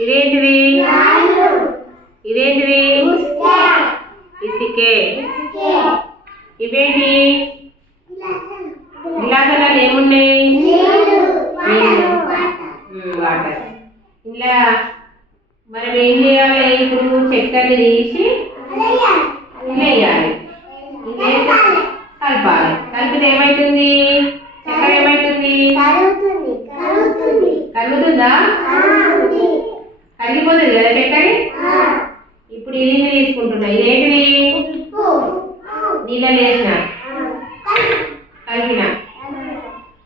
ఇదేంటిది? ఇదేంటిది? ఇసికే. ఇవేంటి? గ్లాసులలో ఏమున్నాయి? వాటర్. ఇలా మనం ఏం చేయాలి? ఇప్పుడు చక్కెరని తీసి వేయాలి. కలపాలి. కలిపితే ఏమైతుంది? చక్కెర ఏమైతుంది? కరుగుతుందా? కరిగిపోతుంది కదా చక్కెర. ఇప్పుడు ఇది తీసుకుంటున్నా. ఇదేంటిది? నీళ్ళలో వేసిన కలిపిన.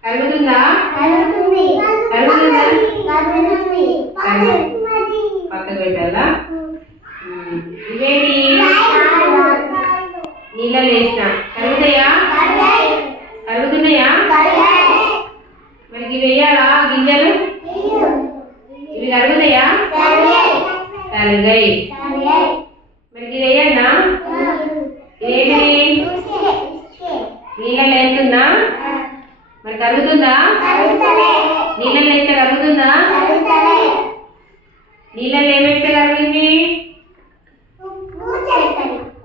కరుగుతుందా? కరుగుతుందా? పక్కకు పెట్టాలా? ఇవేంటి? నీళ్ళలో వేసిన. కరుగుతాయా? కరుగుతున్నాయా? మరి ఇవి వేయాలా గింజలు? ఇవి కరుగుతాయా? కరిగాయి. మరి ఇది వేయన్నా? ఇదేంటి? నీళ్ళలో వేస్తుందా? మరి కరుగుతుందా? నీళ్ళలో వేస్తే కరుగుతుందా? నీళ్ళలో ఏమేస్తే కరిగింది?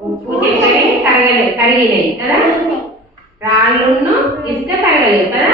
ఉప్పు చక్కెర కరిగినాయి కదా. రాళ్ళును ఇస్తే కరగలేదు కదా.